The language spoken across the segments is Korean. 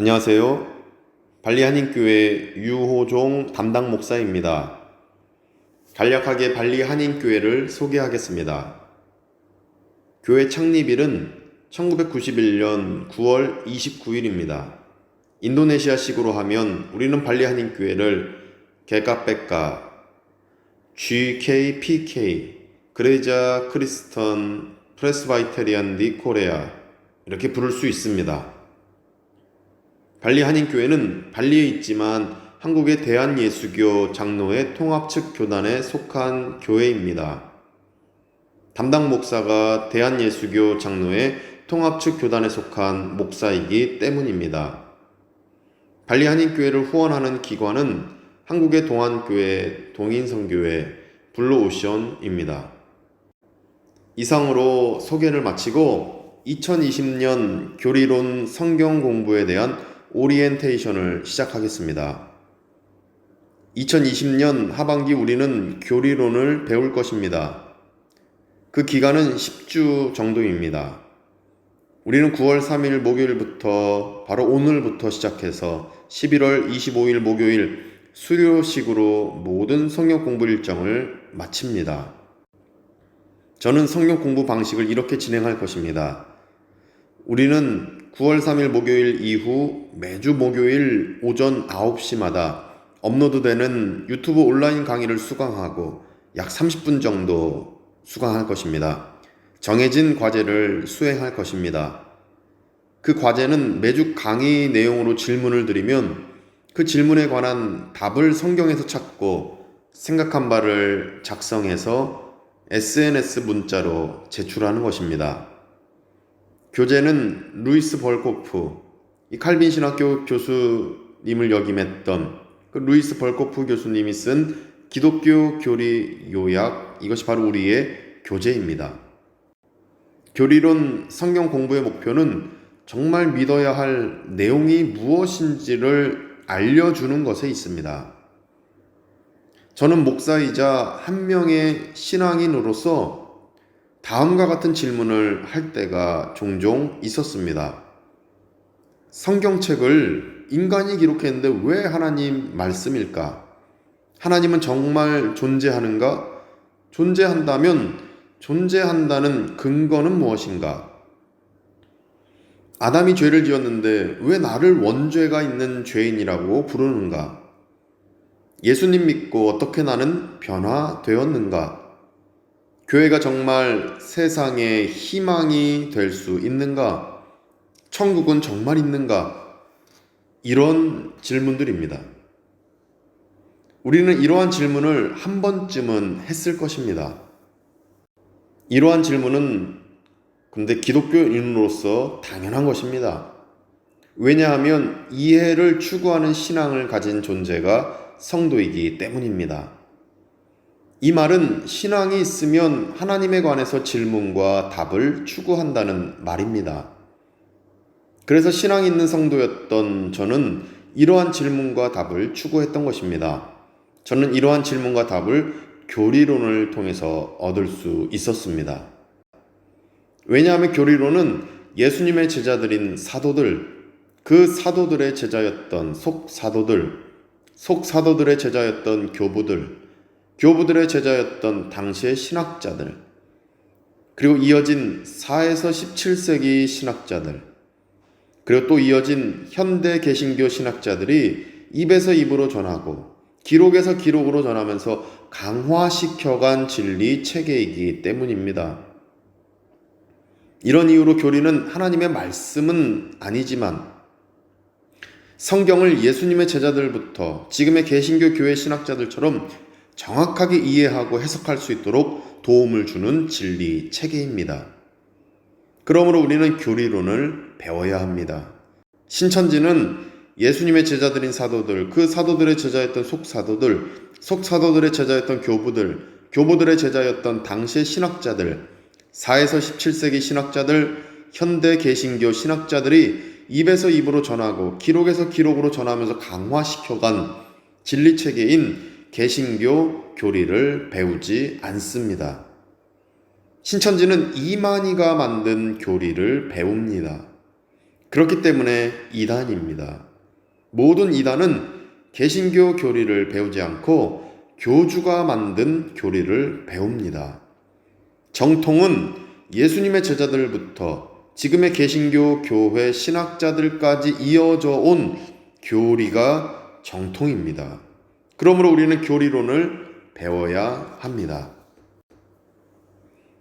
안녕하세요. 발리한인교회 유호종 담당 목사입니다. 간략하게 발리한인교회를 소개하겠습니다. 교회 창립일은 1991년 9월 29일입니다. 인도네시아식으로 하면 우리는 발리한인교회를 게카페카, GKPK, 그레자 크리스턴 프레스바이테리안 디 코레아 이렇게 부를 수 있습니다. 발리 한인교회는 발리에 있지만 한국의 대한예수교 장로회 통합측 교단에 속한 교회입니다. 담당 목사가 대한예수교 장로회 통합측 교단에 속한 목사이기 때문입니다. 발리 한인교회를 후원하는 기관은 한국의 동안교회, 동인선교회, 블루오션입니다. 이상으로 소개를 마치고 2020년 교리론 성경 공부에 대한 오리엔테이션을 시작하겠습니다. 2020년 하반기 우리는 교리론을 배울 것입니다. 그 기간은 10주 정도입니다. 우리는 9월 3일 목요일부터 바로 오늘부터 시작해서 11월 25일 목요일 수료식으로 모든 성경 공부 일정을 마칩니다. 저는 성경 공부 방식을 이렇게 진행할 것입니다. 우리는 9월 3일 목요일 이후 매주 목요일 오전 9시마다 업로드되는 유튜브 온라인 강의를 수강하고 약 30분 정도 수강할 것입니다. 정해진 과제를 수행할 것입니다. 그 과제는 매주 강의 내용으로 질문을 드리면 그 질문에 관한 답을 성경에서 찾고 생각한 바를 작성해서 SNS 문자로 제출하는 것입니다. 교재는 루이스 벌코프, 이 칼빈 신학교 교수님을 역임했던 그 루이스 벌코프 교수님이 쓴 기독교 교리 요약, 이것이 바로 우리의 교재입니다. 교리론 성경 공부의 목표는 정말 믿어야 할 내용이 무엇인지를 알려주는 것에 있습니다. 저는 목사이자 한 명의 신앙인으로서 다음과 같은 질문을 할 때가 종종 있었습니다. 성경책을 인간이 기록했는데 왜 하나님 말씀일까? 하나님은 정말 존재하는가? 존재한다면 존재한다는 근거는 무엇인가? 아담이 죄를 지었는데 왜 나를 원죄가 있는 죄인이라고 부르는가? 예수님 믿고 어떻게 나는 변화되었는가? 교회가 정말 세상의 희망이 될 수 있는가? 천국은 정말 있는가? 이런 질문들입니다. 우리는 이러한 질문을 한 번쯤은 했을 것입니다. 이러한 질문은 근데 기독교인으로서 당연한 것입니다. 왜냐하면 이해를 추구하는 신앙을 가진 존재가 성도이기 때문입니다. 이 말은 신앙이 있으면 하나님에 관해서 질문과 답을 추구한다는 말입니다. 그래서 신앙이 있는 성도였던 저는 이러한 질문과 답을 추구했던 것입니다. 저는 이러한 질문과 답을 교리론을 통해서 얻을 수 있었습니다. 왜냐하면 교리론은 예수님의 제자들인 사도들, 그 사도들의 제자였던 속사도들, 속사도들의 제자였던 교부들, 교부들의 제자였던 당시의 신학자들, 그리고 이어진 4에서 17세기 신학자들, 그리고 또 이어진 현대 개신교 신학자들이 입에서 입으로 전하고 기록에서 기록으로 전하면서 강화시켜간 진리 체계이기 때문입니다. 이런 이유로 교리는 하나님의 말씀은 아니지만 성경을 예수님의 제자들부터 지금의 개신교 교회 신학자들처럼 정확하게 이해하고 해석할 수 있도록 도움을 주는 진리 체계입니다. 그러므로 우리는 교리론을 배워야 합니다. 신천지는 예수님의 제자들인 사도들, 그 사도들의 제자였던 속사도들, 속사도들의 제자였던 교부들, 교부들의 제자였던 당시의 신학자들, 4에서 17세기 신학자들, 현대 개신교 신학자들이 입에서 입으로 전하고 기록에서 기록으로 전하면서 강화시켜간 진리 체계인 개신교 교리를 배우지 않습니다. 신천지는 이만희가 만든 교리를 배웁니다. 그렇기 때문에 이단입니다. 모든 이단은 개신교 교리를 배우지 않고 교주가 만든 교리를 배웁니다. 정통은 예수님의 제자들부터 지금의 개신교 교회 신학자들까지 이어져 온 교리가 정통입니다. 그러므로 우리는 교리론을 배워야 합니다.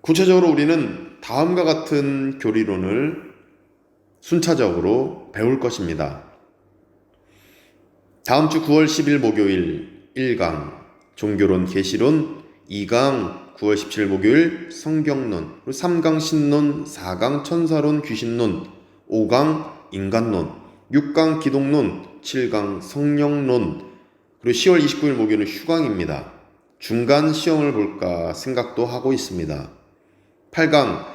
구체적으로 우리는 다음과 같은 교리론을 순차적으로 배울 것입니다. 다음 주 9월 10일 목요일 1강 종교론 계시론, 2강 9월 17일 목요일 성경론, 3강 신론, 4강 천사론 귀신론, 5강 인간론, 6강 기독론, 7강 성령론, 그리고 10월 29일 목요일은 휴강입니다. 중간 시험을 볼까 생각도 하고 있습니다. 8강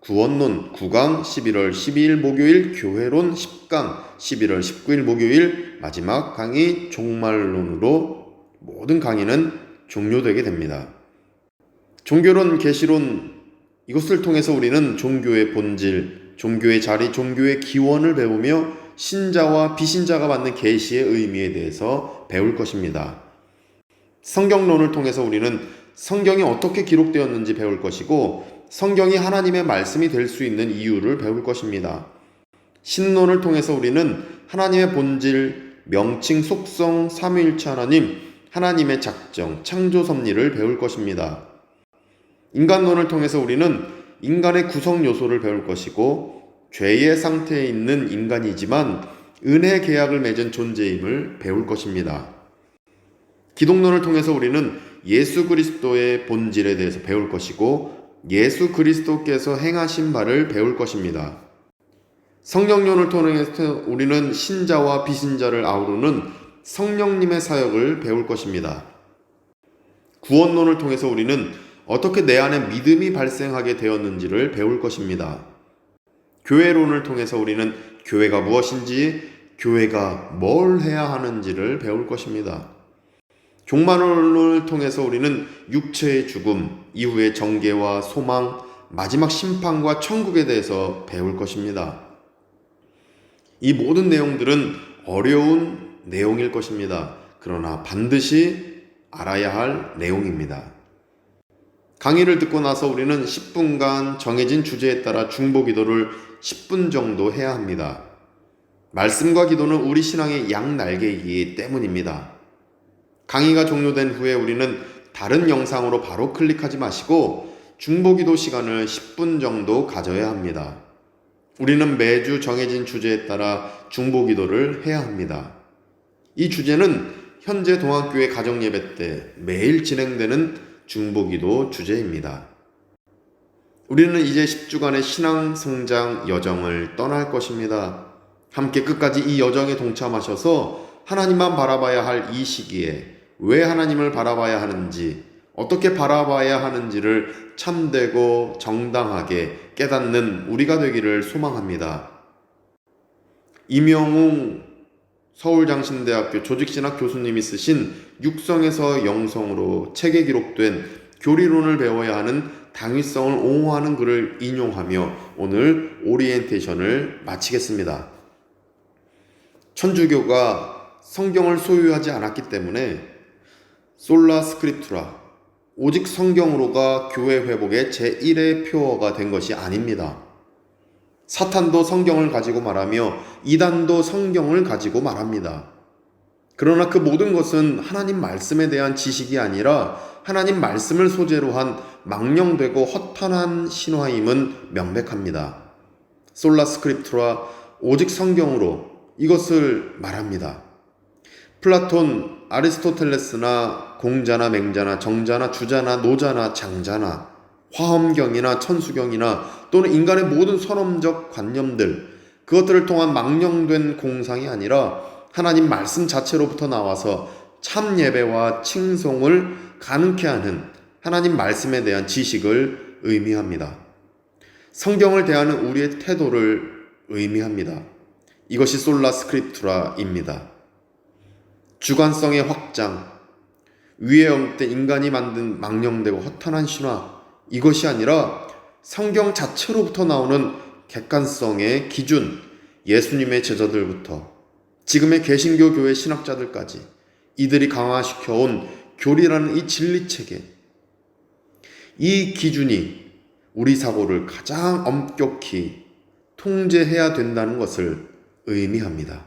구원론, 9강 11월 12일 목요일 교회론, 10강 11월 19일 목요일 마지막 강의 종말론으로 모든 강의는 종료되게 됩니다. 종교론, 계시론, 이것을 통해서 우리는 종교의 본질, 종교의 자리, 종교의 기원을 배우며 신자와 비신자가 받는 계시의 의미에 대해서 배울 것입니다. 성경론을 통해서 우리는 성경이 어떻게 기록되었는지 배울 것이고 성경이 하나님의 말씀이 될 수 있는 이유를 배울 것입니다. 신론을 통해서 우리는 하나님의 본질, 명칭, 속성, 삼위일체 하나님, 하나님의 작정, 창조 섭리를 배울 것입니다. 인간론을 통해서 우리는 인간의 구성 요소를 배울 것이고 죄의 상태에 있는 인간이지만 은혜 계약을 맺은 존재임을 배울 것입니다. 기독론을 통해서 우리는 예수 그리스도의 본질에 대해서 배울 것이고 예수 그리스도께서 행하신 바를 배울 것입니다. 성령론을 통해서 우리는 신자와 비신자를 아우르는 성령님의 사역을 배울 것입니다. 구원론을 통해서 우리는 어떻게 내 안에 믿음이 발생하게 되었는지를 배울 것입니다. 교회론을 통해서 우리는 교회가 무엇인지, 교회가 뭘 해야 하는지를 배울 것입니다. 종말론을 통해서 우리는 육체의 죽음, 이후의 정계와 소망, 마지막 심판과 천국에 대해서 배울 것입니다. 이 모든 내용들은 어려운 내용일 것입니다. 그러나 반드시 알아야 할 내용입니다. 강의를 듣고 나서 우리는 10분간 정해진 주제에 따라 중보기도를 10분 정도 해야 합니다. 말씀과 기도는 우리 신앙의 양날개이기 때문입니다. 강의가 종료된 후에 우리는 다른 영상으로 바로 클릭하지 마시고 중보기도 시간을 10분 정도 가져야 합니다. 우리는 매주 정해진 주제에 따라 중보기도를 해야 합니다. 이 주제는 현재 동학교회 가정예배 때 매일 진행되는 중보기도 주제입니다. 우리는 이제 10주간의 신앙 성장 여정을 떠날 것입니다. 함께 끝까지 이 여정에 동참하셔서 하나님만 바라봐야 할 이 시기에 왜 하나님을 바라봐야 하는지, 어떻게 바라봐야 하는지를 참되고 정당하게 깨닫는 우리가 되기를 소망합니다. 이명웅 서울장신대학교 조직신학 교수님이 쓰신 육성에서 영성으로 책에 기록된 교리론을 배워야 하는 당위성을 옹호하는 글을 인용하며 오늘 오리엔테이션을 마치겠습니다. 천주교가 성경을 소유하지 않았기 때문에 솔라 스크립투라, 오직 성경으로가 교회 회복의 제1의 표어가 된 것이 아닙니다. 사탄도 성경을 가지고 말하며 이단도 성경을 가지고 말합니다. 그러나 그 모든 것은 하나님 말씀에 대한 지식이 아니라 하나님 말씀을 소재로 한 망령되고 허탄한 신화임은 명백합니다. 솔라 스크립투라, 오직 성경으로 이것을 말합니다. 플라톤, 아리스토텔레스나 공자나 맹자나 정자나 주자나 노자나 장자나 화엄경이나 천수경이나 또는 인간의 모든 선험적 관념들, 그것들을 통한 망령된 공상이 아니라 하나님 말씀 자체로부터 나와서 참 예배와 칭송을 가능케 하는 하나님 말씀에 대한 지식을 의미합니다. 성경을 대하는 우리의 태도를 의미합니다. 이것이 솔라 스크립투라입니다. 주관성의 확장, 위에 언급된 인간이 만든 망령되고 허탄한 신화, 이것이 아니라 성경 자체로부터 나오는 객관성의 기준, 예수님의 제자들부터 지금의 개신교 교회 신학자들까지 이들이 강화시켜온 교리라는 이 진리체계, 이 기준이 우리 사고를 가장 엄격히 통제해야 된다는 것을 의미합니다.